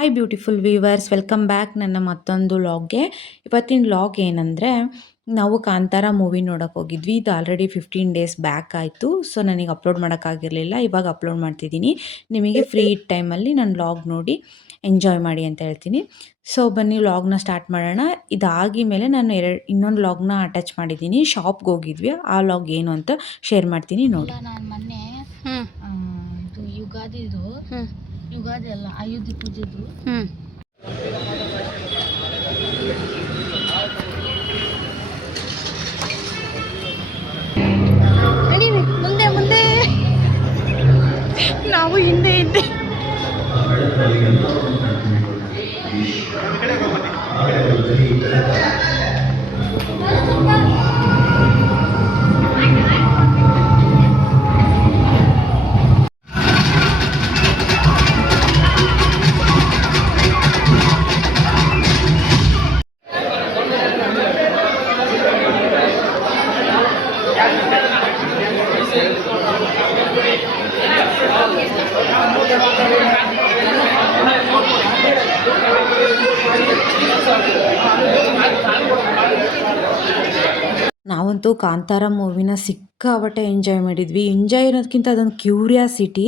Hi beautiful viewers, welcome back ನನ್ನ ಮತ್ತೊಂದು ಲಾಗ್ಗೆ. ಇವತ್ತಿನ ಲಾಗ್ ಏನಂದರೆ, ನಾವು ಕಾಂತಾರ ಮೂವಿ ನೋಡೋಕೆ ಹೋಗಿದ್ವಿ. ಇದು ಆಲ್ರೆಡಿ 15 ಡೇಸ್ ಬ್ಯಾಕ್ ಆಯಿತು. ಸೊ ನನಗೆ ಅಪ್ಲೋಡ್ ಮಾಡೋಕ್ಕಾಗಿರಲಿಲ್ಲ. ಇವಾಗ ಅಪ್ಲೋಡ್ ಮಾಡ್ತಿದ್ದೀನಿ. ನಿಮಗೆ ಫ್ರೀ ಟೈಮಲ್ಲಿ ನನ್ನ ಲಾಗ್ ನೋಡಿ ಎಂಜಾಯ್ ಮಾಡಿ ಅಂತ ಹೇಳ್ತೀನಿ. ಸೊ ಬನ್ನಿ ಲಾಗ್ನ ಸ್ಟಾರ್ಟ್ ಮಾಡೋಣ. ಇದಾಗಿ ಮೇಲೆ ನಾನು ಇನ್ನೊಂದು ಲಾಗ್ನ ಅಟ್ಯಾಚ್ ಮಾಡಿದ್ದೀನಿ. ಶಾಪ್ಗೆ ಹೋಗಿದ್ವಿ. ಆ ಲಾಗ್ ಏನು ಅಂತ ಶೇರ್ ಮಾಡ್ತೀನಿ ನೋಡಿ. ನಾನು ಮೊನ್ನೆ ಯುಗಾದಿದು ಯುಗಾದಿ ಅಲ್ಲ ಆಯುಧ ಪೂಜೆದು ಮುಂದೆ ಮುಂದೆ ನಾವು ಹಿಂದೆ ಇದ್ದೆ. ನಾವಂತೂ ಕಾಂತಾರ ಮೂವಿನ ಸಿಕ್ಕಾಪಟ್ಟೆ ಎಂಜಾಯ್ ಮಾಡಿದ್ವಿ. ಎಂಜಾಯ್ ಅನ್ನೋದಕ್ಕಿಂತ ಅದೊಂದು ಕ್ಯೂರಿಯಾಸಿಟಿ.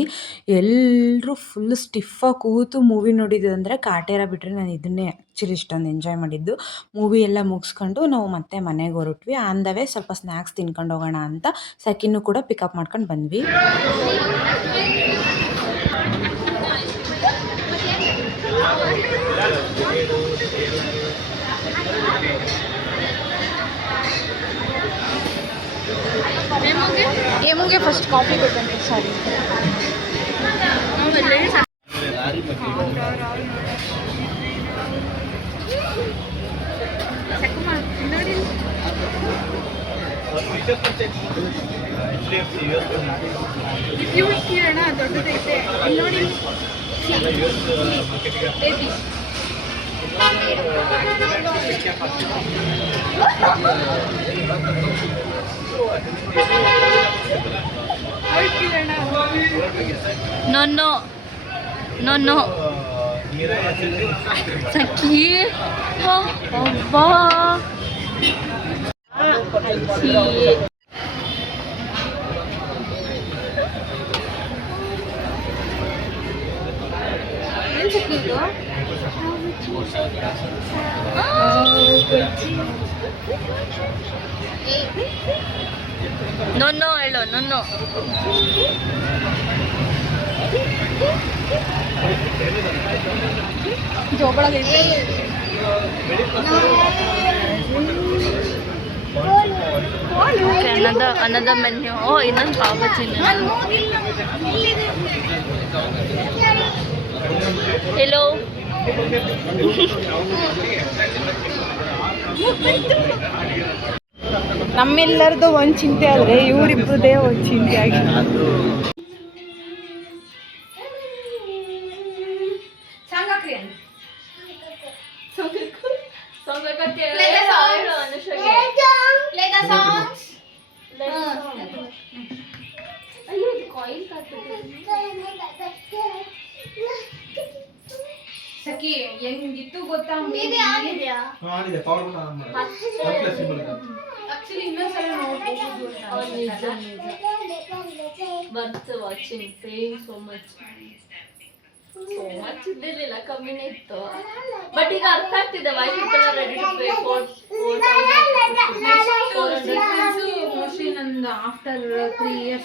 ಎಲ್ಲರೂ ಫುಲ್ ಸ್ಟಿಫಾಗಿ ಕೂತು ಮೂವಿ ನೋಡಿದ್ದು ಅಂದರೆ ಕಾಟೇರ ಬಿಟ್ಟರೆ ನಾನು ಇದನ್ನೇ ಆ್ಯಕ್ಚುಲಿ ಇಷ್ಟೊಂದು ಎಂಜಾಯ್ ಮಾಡಿದ್ದು. ಮೂವಿ ಎಲ್ಲ ಮುಗಿಸ್ಕೊಂಡು ನಾವು ಮತ್ತೆ ಮನೆಗೆ ಹೊರಟ್ವಿ. ಆನ್ ದ ವೇ ಸ್ವಲ್ಪ ಸ್ನ್ಯಾಕ್ಸ್ ತಿನ್ಕೊಂಡು ಹೋಗೋಣ ಅಂತ ಸೆಕಿನ್ನು ಕೂಡ ಪಿಕಪ್ ಮಾಡ್ಕೊಂಡು ಬಂದ್ವಿ. ಏಮುಗೆ ಫಸ್ಟ್ ಕಾಫಿ ಬೇಕಂತೆ. ಸಾರಿ ಕಿರಣ ದೊಡ್ಡದೈತೆ ನೋಡಿ. ನೋ ಸಖಿ ಅಬ್ಬಾ ಏನು ಸಖಿ ಇದು? ನೋ ಹೇಳು ನೋ. ಜೋಗಳಾಗೈತೆ. ಅನ್ನದ ಮೆನ್ಯೂ. ಇನ್ನೊಂದು ಪಾವಚಿನ. ಹೆಲೋ ನಮ್ಮೆಲ್ಲರದು ಒಂದು ಚಿಂತೆ ಆದರೆ ಇವರಿಬ್ಬರದೇ ಒಂದು ಚಿಂತೆ ಆಗಿದೆ. ಸಖಿ ಹೆಂಗಿತ್ತು ಗೊತ್ತಾ? ಆಕ್ಚುಲಿ ಇನ್ನೊಂದ್ಸಲ ನೋಡ್ಬೋದು. Worth watching praying so much ಇದ್ದಿರ್ಲಿಲ್ಲ, ಕಮ್ಮಿನೇ ಇತ್ತು. ಬಟ್ ಈಗ ಅರ್ಥ ಆಗ್ತಿದೆ why people are ready to pay 400. Mostly ನಂದು ಆಫ್ಟರ್ 3 years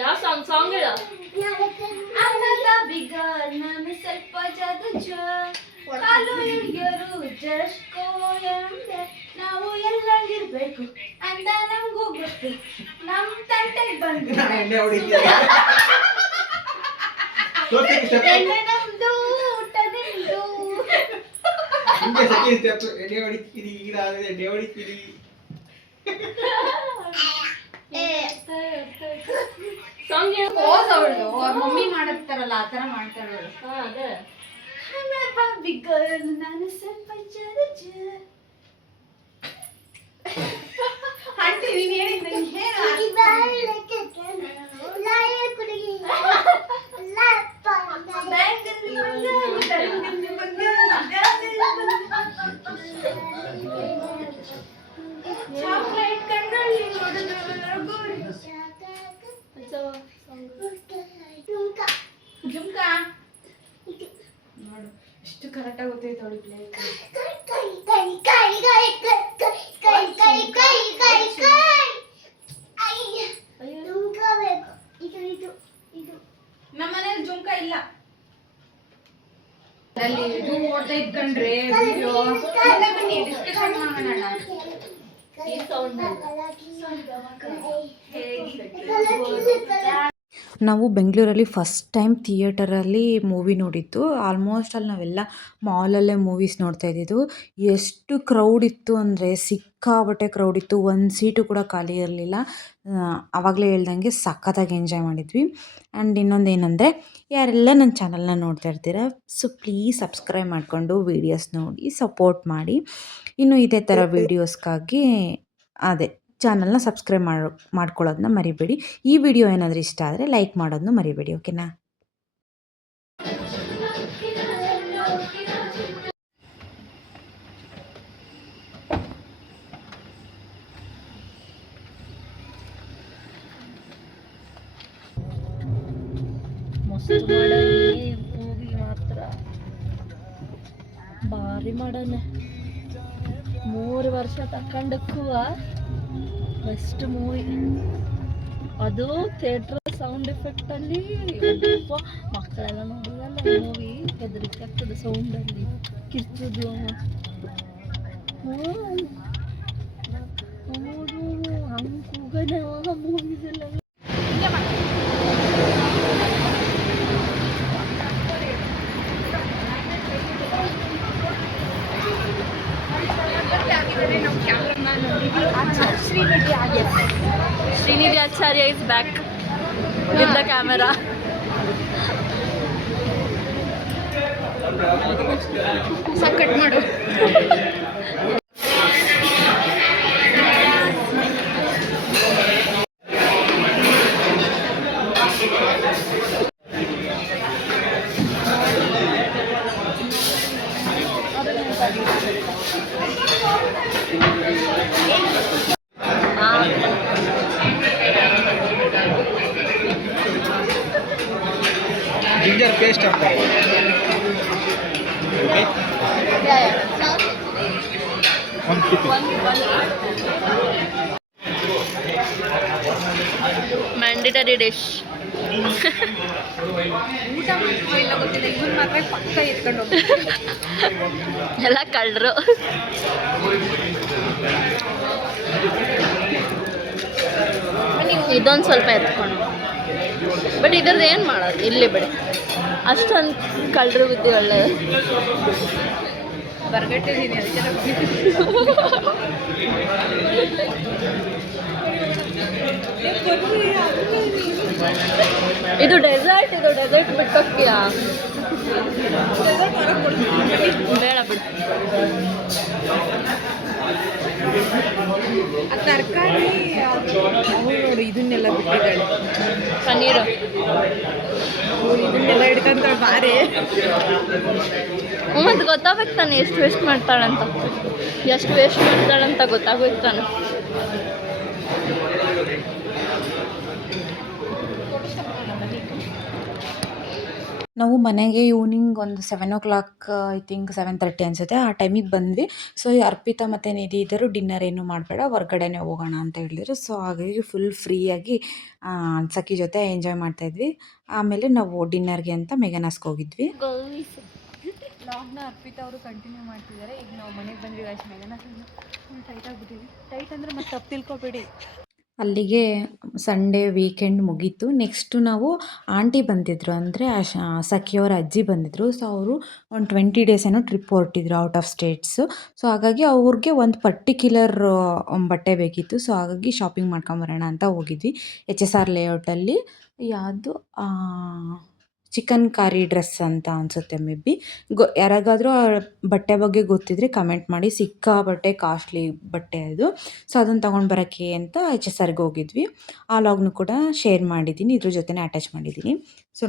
ಯಾವ ಸಾಂಗ್ ಹೇಳ? ನಾನು ಸ್ವಲ್ಪ ಕಾಲು ಹಿಡಿಯೋರು ಜಸ್ಕೋ ಎಂದೆ ನಾವು ಎಲ್ಲಂಗಿರ್ಬೇಕು ಅಂತ ನಮಗೂ ಗೊತ್ತು. ನಮ್ಮ ತಂಟೆಗೆ ಬಂದು ಎಣ್ಣೆ ನಮ್ದು ಊಟ ನಿಮ್ದು. ಮಮ್ಮಿ ಮಾಡತ್ತಾರಲ್ಲ ಆ ತರ ಮಾಡ್ತಾರ. ನಾನು ಸ್ವಲ್ಪ ಆಂಟಿ ನೀನು ಹೇಳಿದ್ದೆ ನಮ್ಮನೇಲಿ ಜುಂಕ ಇಲ್ಲ. ಅಲ್ಲಿ ಇದು ಓಡ್ತಾ ಇದ್ಕೊಂಡ್ರೆ ವಿಡಿಯೋ ಬನ್ನಿ ಡಿಸ್ಕಷನ್ ಮಾಡೋಣ. ಈ ಸೌಂಡ್ ನಾವು ಬೆಂಗಳೂರಲ್ಲಿ ಫಸ್ಟ್ ಟೈಮ್ ಥಿಯೇಟರಲ್ಲಿ ಮೂವಿ ನೋಡಿದ್ದು. ಆಲ್ಮೋಸ್ಟ್ ಅಲ್ಲಿ ನಾವೆಲ್ಲ ಮಾಲಲ್ಲೇ ಮೂವೀಸ್ ನೋಡ್ತಾ ಇದ್ದಿದ್ದು. ಎಷ್ಟು ಕ್ರೌಡ್ ಇತ್ತು ಅಂದರೆ ಸಿಕ್ಕಾಪಟ್ಟೆ ಕ್ರೌಡ್ ಇತ್ತು. ಒಂದು ಸೀಟು ಕೂಡ ಖಾಲಿ ಇರಲಿಲ್ಲ. ಆವಾಗಲೇ ಹೇಳ್ದಂಗೆ ಸಖತ್ತಾಗಿ ಎಂಜಾಯ್ ಮಾಡಿದ್ವಿ. ಆ್ಯಂಡ್ ಇನ್ನೊಂದೇನೆಂದರೆ ಯಾರೆಲ್ಲ ನನ್ನ ಚಾನಲ್ನ ನೋಡ್ತಾ ಇರ್ತೀರ, ಸೊ ಪ್ಲೀಸ್ ಸಬ್ಸ್ಕ್ರೈಬ್ ಮಾಡಿಕೊಂಡು ವೀಡಿಯೋಸ್ ನೋಡಿ ಸಪೋರ್ಟ್ ಮಾಡಿ. ಇನ್ನು ಇದೇ ಥರ ವೀಡಿಯೋಸ್ಗಾಗಿ ಅದೇ ಚಾನಲ್ನ ಸಬ್ಸ್ಕ್ರೈಬ್ ಮಾಡ್ಕೊಳ್ಳೋದನ್ನ ಮರಿಬೇಡಿ. ಈ ವಿಡಿಯೋ ಏನಾದರೂ ಇಷ್ಟ ಆದರೆ ಲೈಕ್ ಮಾಡೋದನ್ನ ಮರಿಬೇಡಿ, ಓಕೆನಾ? ಮಸ್ತ್ ಮಾಡನೆ ಮೂವಿ ಮಾತ್ರ ಭಾರಿ ಮಾಡನೆ. 3 ವರ್ಷ ತಕೊಂಡಕ್ಕೂ ಬೆಸ್ಟ್ ಮೂವಿ ಅದು. ಥಿಯೇಟ್ರ್ ಸೌಂಡ್ ಎಫೆಕ್ಟ್ ಅಲ್ಲಿ ಮಕ್ಕಳೆಲ್ಲ ನೋಡೋದಲ್ಲ ಮೂವಿ, ಹೆದರಿಕೆ ಆಗ್ತದೆ ಸೌಂಡಲ್ಲಿ ಕಿರ್ಚೋದು. ಹಂಗೆ ಕೂಗನೆ ಮೂವೀಸ್ ಎಲ್ಲ. Srinidhi Acharya is back with the camera. Cut ಮಾಡು. ಜಿಂಜರ್ ಪೇಸ್ಟ್ ಹಾಕ್ತಾರೆ. Mandatory dish. ಊಟ ಇಲ್ಲ ಗೊತ್ತಿಲ್ಲ, ಇದನ್ನ ಮಾತ್ರ ಪಕ್ಕ ಎತ್ಕೊಂಡು ಎಲ್ಲ ಕಳ್ಳರು. ಇದೊಂದು ಸ್ವಲ್ಪ ಎತ್ಕೊಂಡು, ಬಟ್ ಇದ್ರದ್ದು ಏನು ಮಾಡೋದು, ಇಲ್ಲಿ ಬಿಡಿ. ಅಷ್ಟೊಂದು ಕಳ್ಳರು ಬುದ್ಧಿ ಒಳ್ಳೆಯದು. ಬರ್ಗಟ್ಟಿದ್ದೀನಿ ಅದಕ್ಕೆ ಇದು ಡೆಸರ್ಟ್ ಬಿಟ್ಟೋಗ್ತೀಯಾ? ಬೇಡ ಬಿಡು. ತರಕಾರಿ ನೋಡಿ, ಇದನ್ನೆಲ್ಲ ಬಿಟ್ಟಿದ್ದಾಳೆ. ಪನ್ನೀರು ಇದನ್ನೆಲ್ಲ ಹಿಡ್ಕೊಂತ ಬಾರೆ. ಮತ್ತು ಗೊತ್ತಾಗ್ಬೇಕು ತಾನೆ ಎಷ್ಟು ವೇಸ್ಟ್ ಮಾಡ್ತಾಳಂತ ಗೊತ್ತಾಗ್ಬೇಕು ತಾನೆ. ನಾವು ಮನೆಗೆ ಈವ್ನಿಂಗ್ ಒಂದು 7 o'clock ಐ ಥಿಂಕ್ 7:30 ಅನಿಸುತ್ತೆ, ಆ ಟೈಮಿಗೆ ಬಂದ್ವಿ. ಸೊ ಅರ್ಪಿತಾ ಮತ್ತು ನಿಧಿ ಇದ್ದರು ಡಿನ್ನರ್ ಏನು ಮಾಡಬೇಡ, ಹೊರ್ಗಡೆನೇ ಹೋಗೋಣ ಅಂತ ಹೇಳಿದ್ರು. ಸೊ ಹಾಗಾಗಿ ಫುಲ್ ಫ್ರೀಯಾಗಿ ಸಖಿ ಜೊತೆ ಎಂಜಾಯ್ ಮಾಡ್ತಾಯಿದ್ವಿ. ಆಮೇಲೆ ನಾವು ಡಿನ್ನರ್ಗೆ ಅಂತ ಮೆಗನಾಸ್ಗೆ ಹೋಗಿದ್ವಿ. ಲಾಗ್ನ ಅರ್ಪಿತಾ ಅವರು ಕಂಟಿನ್ಯೂ ಮಾಡ್ತಿದ್ದಾರೆ. ಈಗ ನಾವು ಮನೆಗೆ ಬಂದ್ವಿ. ಗಾಯ್ಸ್, ಮೆಗನಾಸ್ ಫುಲ್ ಟೈಟ್ ಆಗಿಬಿಟ್ಟಿವಿ. ಟೈಟ್ ಅಂದರೆ ಮತ್ತೆ ತಪ್ಪು ತಿಳ್ಕೊಬೇಡಿ. ಅಲ್ಲಿಗೆ ಸಂಡೇ ವೀಕೆಂಡ್ ಮುಗೀತು. ನೆಕ್ಸ್ಟು ನಾವು ಆಂಟಿ ಬಂದಿದ್ದರು, ಅಂದರೆ ಸಖಿಯವರ ಅಜ್ಜಿ ಬಂದಿದ್ದರು. ಸೊ ಅವರು ಒಂದು 20 days ಏನೋ ಟ್ರಿಪ್ ಹೊರಟಿದ್ರು ಔಟ್ ಆಫ್ ಸ್ಟೇಟ್ಸು. ಸೊ ಹಾಗಾಗಿ ಅವ್ರಿಗೆ ಒಂದು ಪರ್ಟಿಕ್ಯುಲರ್ ಬಟ್ಟೆ ಬೇಕಿತ್ತು. ಸೊ ಹಾಗಾಗಿ ಶಾಪಿಂಗ್ ಮಾಡ್ಕೊಂಬರೋಣ ಅಂತ ಹೋಗಿದ್ವಿ. HSR ಲೇಔಟಲ್ಲಿ ಯಾವುದು ಚಿಕನ್ ಕಾರಿ ಡ್ರೆಸ್ ಅಂತ ಅನಿಸುತ್ತೆ, ಮೇ ಬಿ. ಯಾರಿಗಾದರೂ ಬಟ್ಟೆ ಬಗ್ಗೆ ಗೊತ್ತಿದ್ರೆ ಕಮೆಂಟ್ ಮಾಡಿ. ಸಿಕ್ಕಾಪಟ್ಟೆ ಕಾಸ್ಟ್ಲಿ ಬಟ್ಟೆ ಅದು. ಸೊ ಅದನ್ನು ತೊಗೊಂಡು ಬರೋಕ್ಕೆ ಅಂತ HSRಗೆ ಹೋಗಿದ್ವಿ. ಆ ಲಾಗ್ನು ಕೂಡ ಶೇರ್ ಮಾಡಿದ್ದೀನಿ, ಇದ್ರ ಜೊತೆನೇ ಅಟ್ಯಾಚ್ ಮಾಡಿದ್ದೀನಿ. ಸೊ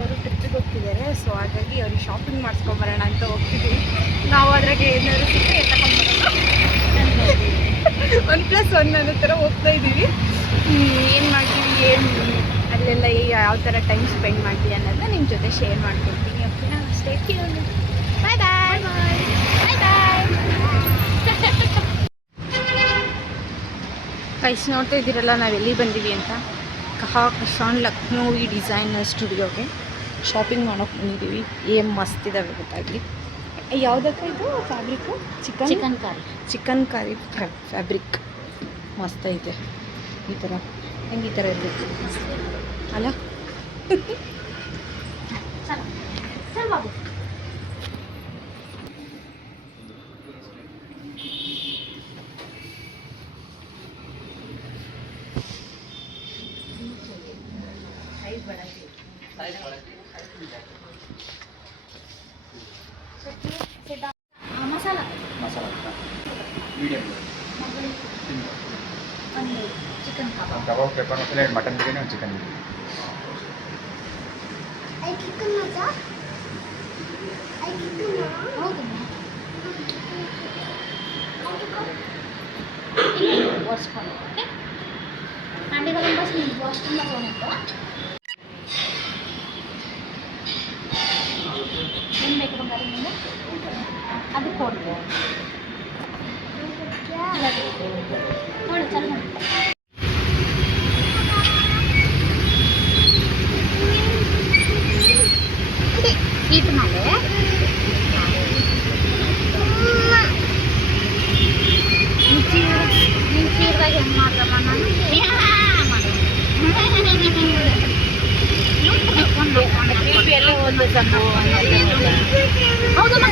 ಅವರು ಟ್ರಿಪ್ಪಿಗೆ ಹೋಗ್ತಿದ್ದಾರೆ. ಸೊ ಹಾಗಾಗಿ ಅವ್ರಿಗೆ ಶಾಪಿಂಗ್ ಮಾಡಿಸ್ಕೊಂಬರೋಣ ಅಂತ ಹೋಗ್ತಿದ್ದೀವಿ. ನಾವು ಅದ್ರಾಗೆ ಏನಾದ್ರು ಸಿಕ್ಕರೆ ತಗೊಂಡ್ಬರೋಣ. 1+1 ಅನ್ನೋ ಥರ ಹೋಗ್ತಾ ಇದ್ದೀವಿ. ಏನು ಮಾಡ್ತೀವಿ, ಅಲ್ಲೆಲ್ಲ ಯಾವ ಥರ ಟೈಮ್ ಸ್ಪೆಂಡ್ ಮಾಡ್ತೀವಿ ಅನ್ನೋದನ್ನ ನಿಮ್ಮ ಜೊತೆ ಶೇರ್ ಮಾಡ್ಕೊಡ್ತೀನಿ. ಓಕೆನಾ? Stay tuned. ಕೈಸ್ ನೋಡ್ತಾ ಇದ್ದೀರಲ್ಲ ನಾವು ಎಲ್ಲಿ ಬಂದೀವಿ ಅಂತ, ಕಹಾ ಕಶಾನ್ ಲಕ್ನೋವಿ ಡಿಸೈನರ್ ಸ್ಟುಡಿಯೋಗೆ ಶಾಪಿಂಗ್ ಮಾಡೋಕೆ ಬಂದಿದ್ದೀವಿ. ಏನು ಮಸ್ತ್ ಇದ್ದಾವೆ ಗೊತ್ತಾಗಲಿ. ಯಾವುದಕ್ಕೆ ಇದು ಫ್ಯಾಬ್ರಿಕ್ಕು? ಚಿಕನ್ ಕಾರಿ ಫ್ಯಾಬ್ರಿಕ್ ಮಸ್ತ್ ಐತೆ. ಈ ಥರ ಹೆಂಗೆ ಈ ಥರ ಇರಬೇಕು ಅಲ್ಲ? ಮಸಾಲ ಮೀಡಿಯಮ್ ಕಬಾಬ್ ಪೆಪ್ಪರ್ ಮಸಾಲೆ ಮಟನ್ ಬಿರಿಯಾನಿ ಒಂದು ಚಿಕನ್ ಬಿರಿಯಾನಿ. ಅದು ಕೊಡ್ತೀವಿ ನೋಡಿ ಚಲೋ ಸ್ವೀಟ್ ಮೇಲೆ ನಿಮ್ಮ ಚೀರ್ದಾಗ ಹೆಂಗೆ ಮಾಡ್ದಮ್ಮ ನಾನು ಎಲ್ಲ ಒಂದು ಹೌದಮ್ಮ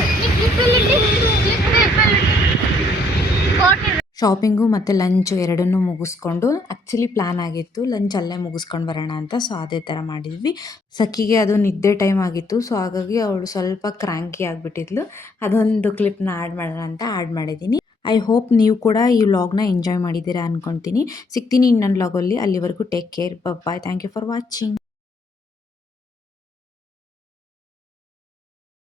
ಶಾಪಿಂಗು ಮತ್ತು ಲಂಚು ಎರಡನ್ನೂ ಮುಗಿಸ್ಕೊಂಡು ಆ್ಯಕ್ಚುಲಿ ಪ್ಲ್ಯಾನ್ ಆಗಿತ್ತು ಲಂಚ್ ಅಲ್ಲೇ ಮುಗಿಸ್ಕೊಂಡು ಬರೋಣ ಅಂತ. ಸೊ ಅದೇ ಥರ ಮಾಡಿದ್ವಿ. ಸಖಿಗೆ ಅದು ನಿದ್ದೆ ಟೈಮ್ ಆಗಿತ್ತು. ಸೊ ಹಾಗಾಗಿ ಅವಳು ಸ್ವಲ್ಪ ಕ್ರ್ಯಾಂಕಿ ಆಗಿಬಿಟ್ಟಿದ್ಲು. ಅದೊಂದು ಕ್ಲಿಪ್ನ ಆ್ಯಡ್ ಮಾಡೋಣ ಅಂತ ಆ್ಯಡ್ ಮಾಡಿದ್ದೀನಿ. ಐ ಹೋಪ್ ನೀವು ಕೂಡ ಈ ವ್ಲಾಗ್ನ ಎಂಜಾಯ್ ಮಾಡಿದ್ದೀರಾ ಅಂದ್ಕೊತೀನಿ. ಸಿಗ್ತೀನಿ ಇನ್ನೊಂದು ವ್ಲಾಗಲ್ಲಿ. ಅಲ್ಲಿವರೆಗೂ take care. Bye. Thank you for watching.